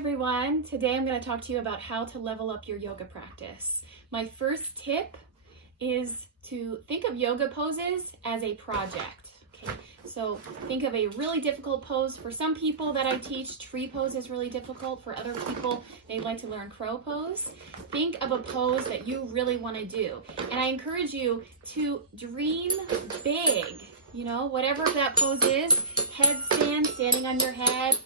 everyone. Today I'm going to talk to you about how to level up your yoga practice. My first tip is to think of yoga poses as a project. Okay, so think of a really difficult pose. For some people that I teach, tree pose is really difficult. For other people, they like to learn crow pose. Think of a pose that you really want to do. And I encourage you to dream big. You know, whatever that pose is, headstand, standing on your head,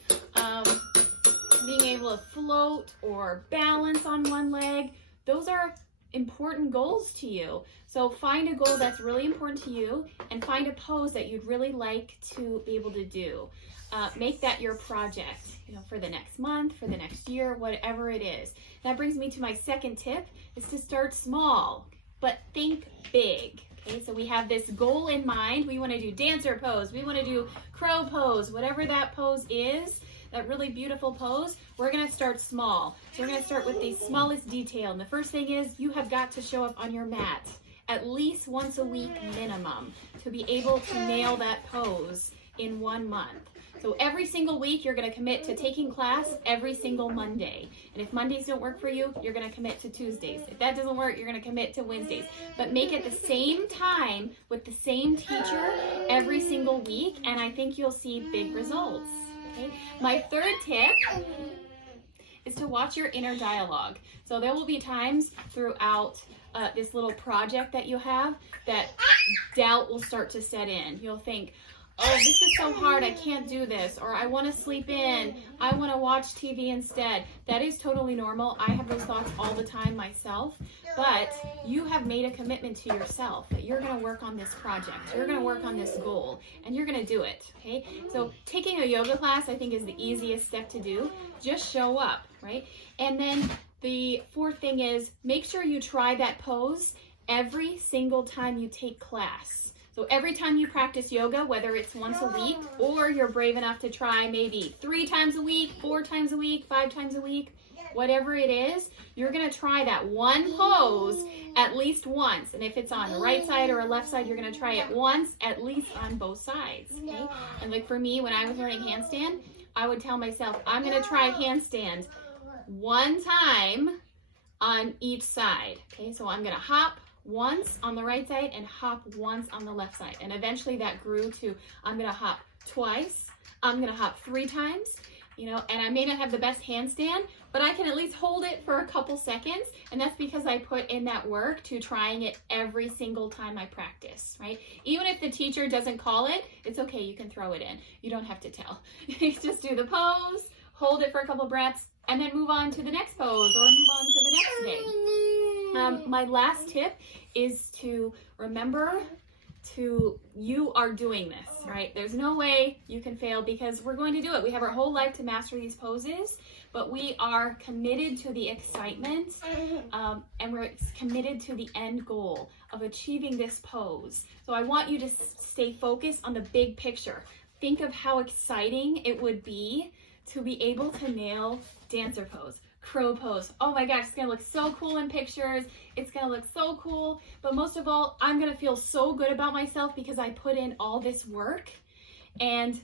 being able to float or balance on one leg. Those are important goals to you. So find a goal that's really important to you and find a pose that you'd really like to be able to do. Make that your project, you know, for the next month, for the next year, whatever it is. That brings me to my second tip, is to start small, but think big. Okay, so we have this goal in mind. We want to do dancer pose. We want to do crow pose, whatever that pose is. That really beautiful pose, we're going to start small. So we're going to start with the smallest detail. And the first thing is you have got to show up on your mat at least once a week minimum to be able to nail that pose in 1 month. So every single week you're going to commit to taking class every single Monday. And if Mondays don't work for you, you're going to commit to Tuesdays. If that doesn't work, you're going to commit to Wednesdays. But make it the same time with the same teacher every single week, and I think you'll see big results. Okay. My third tip is to watch your inner dialogue. So there will be times throughout this little project that you have that doubt will start to set in. You'll think, oh, this is so hard, I can't do this, or I want to sleep in, I want to watch TV instead. That is totally normal. I have those thoughts all the time myself, but you have made a commitment to yourself that you're going to work on this project, you're going to work on this goal, and you're going to do it, okay? So taking a yoga class, I think, is the easiest step to do. Just show up, right? And then the fourth thing is make sure you try that pose every single time you take class. So every time you practice yoga, whether it's once a week or you're brave enough to try maybe 3 times a week, 4 times a week, 5 times a week, whatever it is, you're going to try that one pose at least once. And if it's on the right side or a left side, you're going to try it once, at least on both sides. Okay? And like for me, when I was learning handstand, I would tell myself, I'm going to try handstand 1 time on each side. Okay, so I'm going to hop once on the right side and hop once on the left side. And eventually that grew to, I'm going to hop twice, I'm going to hop 3 times, you know, and I may not have the best handstand, but I can at least hold it for a couple seconds. And that's because I put in that work to trying it every single time I practice, right? Even if the teacher doesn't call it, it's okay. You can throw it in. You don't have to tell. Just do the pose, hold it for a couple breaths, and then move on to the next pose or move on to the next day. My last tip is to remember you are doing this, right? There's no way you can fail because we're going to do it. We have our whole life to master these poses, but we are committed to the excitement and we're committed to the end goal of achieving this pose. So I want you to stay focused on the big picture. Think of how exciting it would be to be able to nail dancer pose, crow pose. Oh my gosh, it's gonna look so cool in pictures. It's gonna look so cool. But most of all, I'm gonna feel so good about myself because I put in all this work and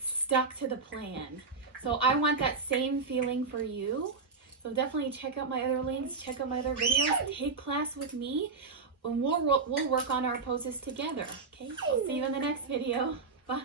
stuck to the plan. So I want that same feeling for you. So definitely check out my other links, check out my other videos, take class with me, and we'll work on our poses together. Okay, I'll see you in the next video. Bye.